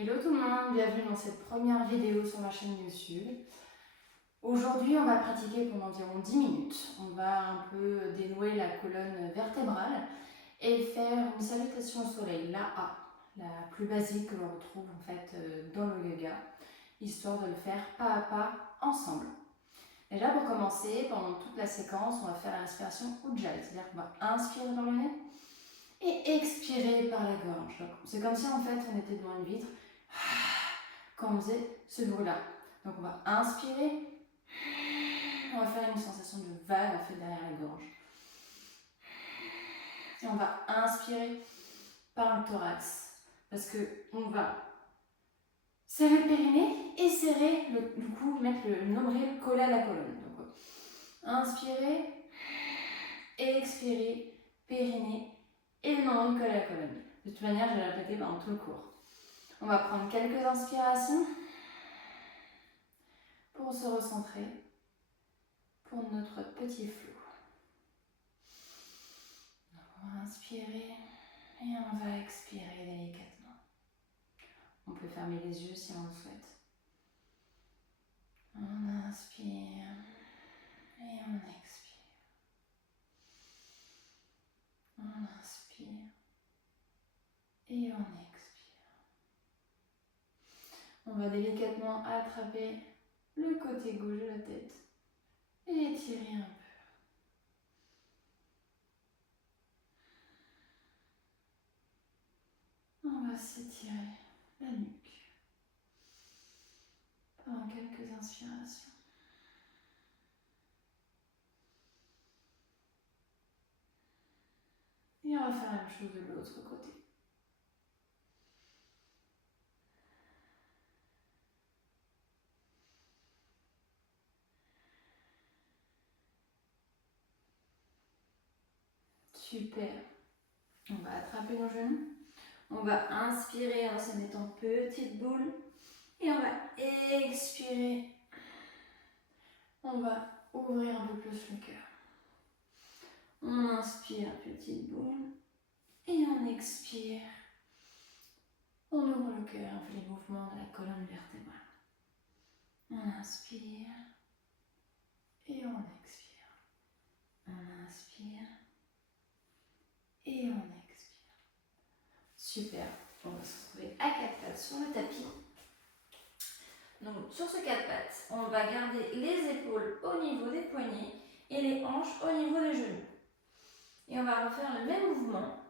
Hello tout le monde, bienvenue dans cette première vidéo sur ma chaîne YouTube. Aujourd'hui, on va pratiquer pendant environ 10 minutes. On va un peu dénouer la colonne vertébrale et faire une salutation au soleil, la A, la plus basique que l'on retrouve en fait dans le yoga, histoire de le faire pas à pas ensemble. Déjà pour commencer, pendant toute la séquence, on va faire la respiration Ujjayi, c'est-à-dire qu'on va inspirer par le nez et expirer par la gorge. C'est comme si en fait on était devant une vitre quand on faisait ce bruit-là. Donc on va inspirer, on va faire une sensation de vague en fait derrière la gorge. Et on va inspirer par le thorax parce que on va serrer le périnée et serrer du coup mettre le nombril collé à la colonne. Donc inspirer, expirer, périnée et le nombril collé à la colonne. De toute manière, je vais le répéter pendant tout le cours. On va prendre quelques inspirations pour se recentrer pour notre petit flot. On va inspirer et on va expirer délicatement. On peut fermer les yeux si on le souhaite. On inspire et on expire. On inspire et on expire. On va délicatement attraper le côté gauche de la tête et étirer un peu. On va s'étirer la nuque pendant quelques inspirations. Et on va faire la même chose de l'autre côté. Super. On va attraper nos genoux. On va inspirer en se mettant petite boule. Et on va expirer. On va ouvrir un peu plus le cœur. On inspire, petite boule. Et on expire. On ouvre le cœur, on fait les mouvements de la colonne vertébrale. On inspire. Et on expire. On inspire. Et on expire. Super. On va se retrouver à quatre pattes sur le tapis. Donc sur ce quatre pattes, on va garder les épaules au niveau des poignets et les hanches au niveau des genoux. Et on va refaire le même mouvement,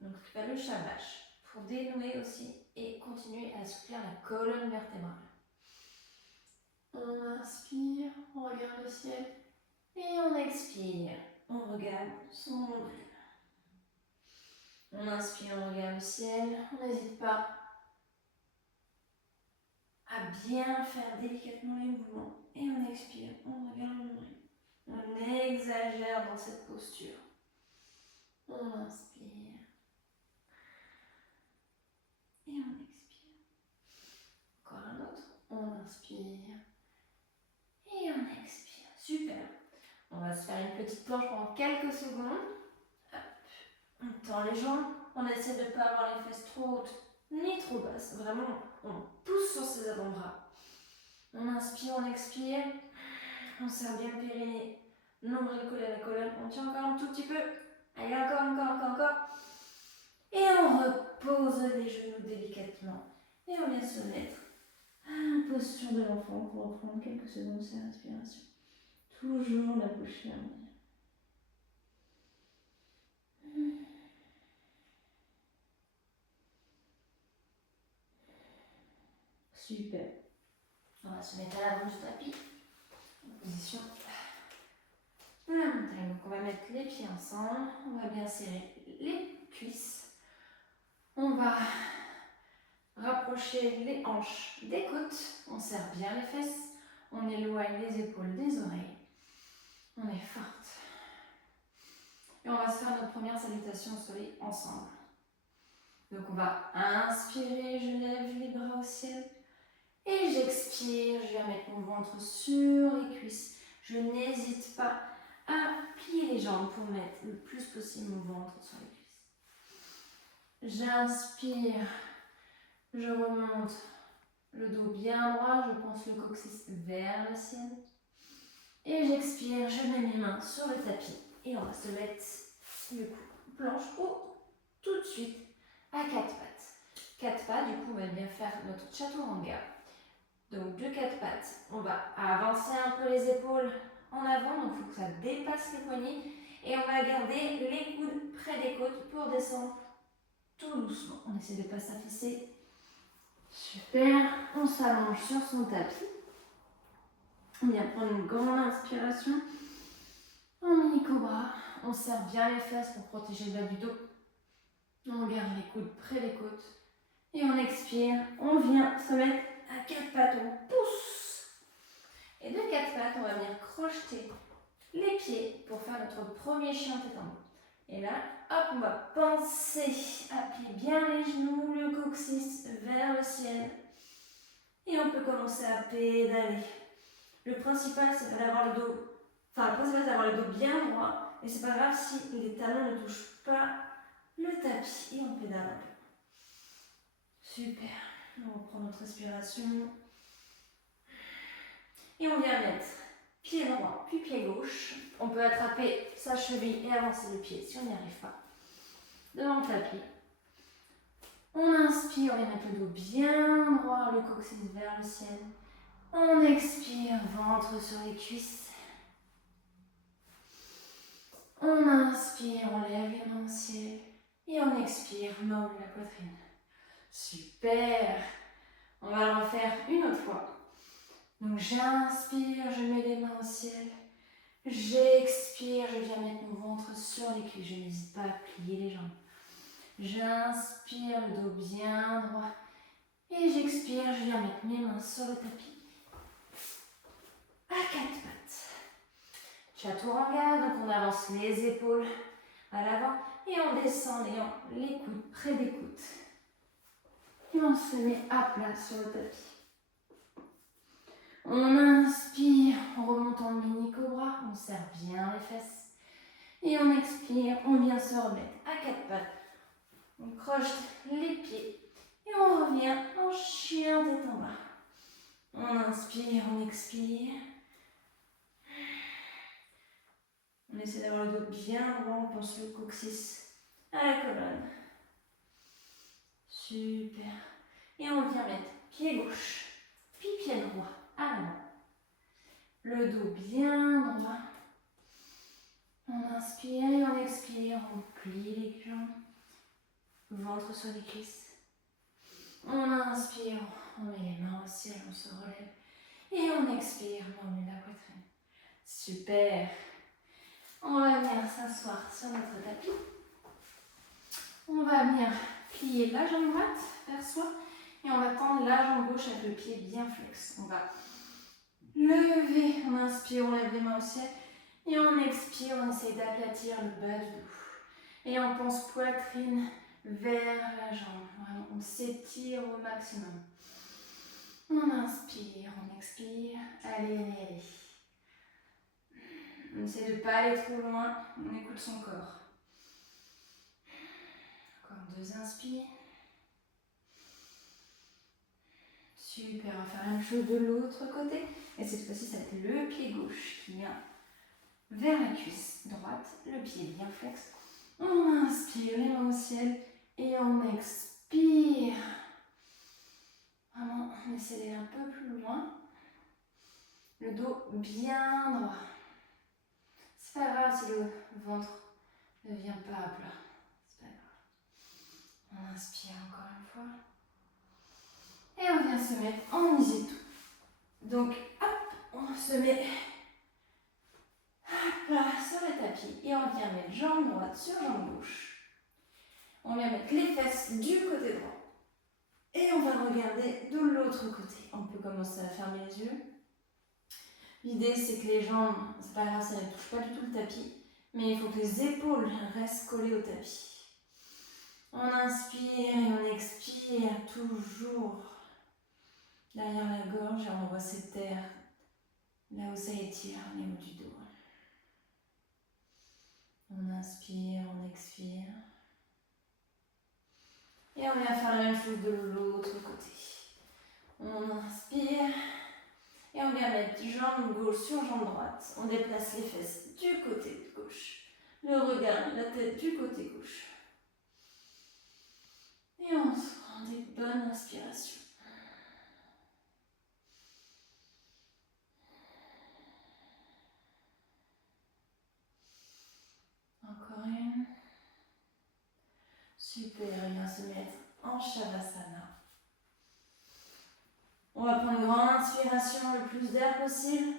donc ce qu'on appelle le shavash, pour dénouer aussi et continuer à assouplir la colonne vertébrale. On inspire, on regarde le ciel et on expire. On regarde son nombril. On inspire, on regarde le ciel, on n'hésite pas à bien faire délicatement les mouvements. Et on expire, on regarde le nombril. On exagère dans cette posture. On inspire. Et on expire. Encore un autre. On inspire. Et on expire. Super. On va se faire une petite planche pendant quelques secondes. Hop. On tend les jambes. On essaie de ne pas avoir les fesses trop hautes ni trop basses. Vraiment, on pousse sur ses avant-bras. On inspire, on expire. On serre bien le périnée. Nombril collé à la colonne. On tient encore un tout petit peu. Allez, encore. Et on repose les genoux délicatement. Et on vient se mettre en posture de l'enfant pour reprendre quelques secondes sa respiration. Toujours la bouche fermée. Super. On va se mettre à l'avant du tapis. En position de la montagne. Donc on va mettre les pieds ensemble. On va bien serrer les cuisses. On va rapprocher les hanches des côtes. On serre bien les fesses. On éloigne les épaules des oreilles. On est forte. Et on va se faire notre première salutation au soleil ensemble. Donc on va inspirer, je lève les bras au ciel. Et j'expire, je vais mettre mon ventre sur les cuisses. Je n'hésite pas à plier les jambes pour mettre le plus possible mon ventre sur les cuisses. J'inspire, Je remonte le dos bien droit, je pense le coccyx vers le ciel. Et j'expire, je mets mes mains sur le tapis. Et on va se mettre du coup planche haut tout de suite à quatre pattes. Quatre pattes, du coup on va bien faire notre chaturanga. Donc de quatre pattes, on va avancer un peu les épaules en avant, donc il faut que ça dépasse les poignets. Et on va garder les coudes près des côtes pour descendre tout doucement. On essaie de ne pas s'affaisser. Super, on s'allonge sur son tapis. On vient prendre une grande inspiration. En mini-cobra, on serre bien les fesses pour protéger le bas du dos. On garde les coudes près des côtes. Et on expire, on vient se mettre à quatre pattes, on pousse. Et de quatre pattes, on va venir crocheter les pieds pour faire notre premier chien tête en bas. Et là, hop, on va penser à plier bien les genoux, le coccyx vers le ciel. Et on peut commencer à pédaler. Le principal, c'est d'avoir le dos, le dos bien droit. Et c'est pas grave si les talons ne touchent pas le tapis. Et on pédale un peu. Super. On reprend notre respiration. Et on vient mettre pied droit, puis pied gauche. On peut attraper sa cheville et avancer le pied si on n'y arrive pas. Devant le tapis. On inspire, on vient mettre le dos bien droit, le coccyx vers le ciel. On expire, ventre sur les cuisses. On inspire, on lève les mains au ciel. Et on expire, main au bout de la poitrine. Super. On va le refaire une autre fois. Donc j'inspire, je mets les mains au ciel. J'expire, je viens mettre mon ventre sur les cuisses. Je n'hésite pas à plier les jambes. J'inspire, le dos bien droit. Et j'expire, je viens mettre mes mains sur le tapis. À quatre pattes. Chaturanga, donc on avance les épaules à l'avant et on descend les coudes près des coudes. Et on se met à plat sur le tapis. On inspire, on remonte en mini-cobra, on serre bien les fesses. Et on expire, on vient se remettre à quatre pattes. On croche les pieds et on revient en chien tête en bas. On inspire, on expire. On essaie d'avoir le dos bien droit, on pense le coccyx à la colonne. Super. Et on vient mettre pied gauche, puis pied droit à l'avant. Le dos bien droit. On inspire et on expire, on plie les jambes. Ventre sur les cuisses. On inspire, on met les mains au ciel, on se relève. Et on expire, on met la poitrine. Super. On va venir s'asseoir sur notre tapis. On va venir plier la jambe droite vers soi. Et on va tendre la jambe gauche avec le pied bien flex. On va lever, on inspire, on lève les mains au ciel. Et on expire, on essaye d'aplatir le bas du dos. Et on pense poitrine vers la jambe. Vraiment, on s'étire au maximum. On inspire, on expire. Allez, allez, allez. On essaie de ne pas aller trop loin. On écoute son corps. Encore deux inspires. Super, on va faire la même chose de l'autre côté. Et cette fois-ci, ça va être le pied gauche qui vient vers la cuisse droite. Le pied bien flex. On inspire, les mains au ciel. Et on expire. Vraiment, on essaie d'aller un peu plus loin. Le dos bien droit. C'est pas grave si le ventre ne vient pas à plat. C'est pas grave. On inspire encore une fois. Et on vient se mettre en easy tout. Donc, hop, on se met à plat sur le tapis. Et on vient mettre jambe droite sur jambe gauche. On vient mettre les fesses du côté droit. Et on va regarder de l'autre côté. On peut commencer à fermer les yeux. L'idée, c'est que les jambes, c'est pas grave, ça ne touche pas du tout le tapis. Mais il faut que les épaules restent collées au tapis. On inspire et on expire toujours derrière la gorge et on envoie cette air là où ça étire au niveau du dos. On inspire, on expire. Et on vient faire la même chose de l'autre côté. On inspire. Et on vient mettre jambe gauche sur jambe droite. On déplace les fesses du côté de gauche. Le regard, la tête du côté gauche. Et on se prend des bonnes inspirations. Encore une. Super, et bien se mettre en Shavasana. On va prendre une grande inspiration, le plus d'air possible.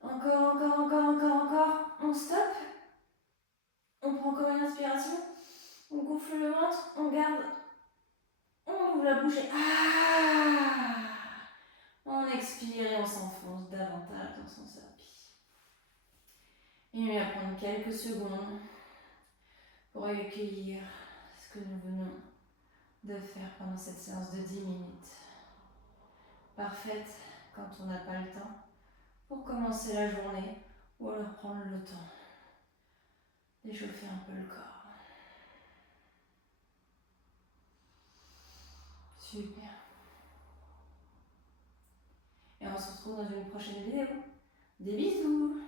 Encore, encore, encore, encore, encore. On stoppe. On prend encore une inspiration. On gonfle le ventre, on garde. On ouvre la bouche et on expire et on s'enfonce davantage dans son service. Et on va prendre quelques secondes pour accueillir ce que nous venons de faire pendant cette séance de 10 minutes. Parfaite quand on n'a pas le temps pour commencer la journée ou alors prendre le temps d'échauffer un peu le corps. Super. Et on se retrouve dans une prochaine vidéo. Des bisous!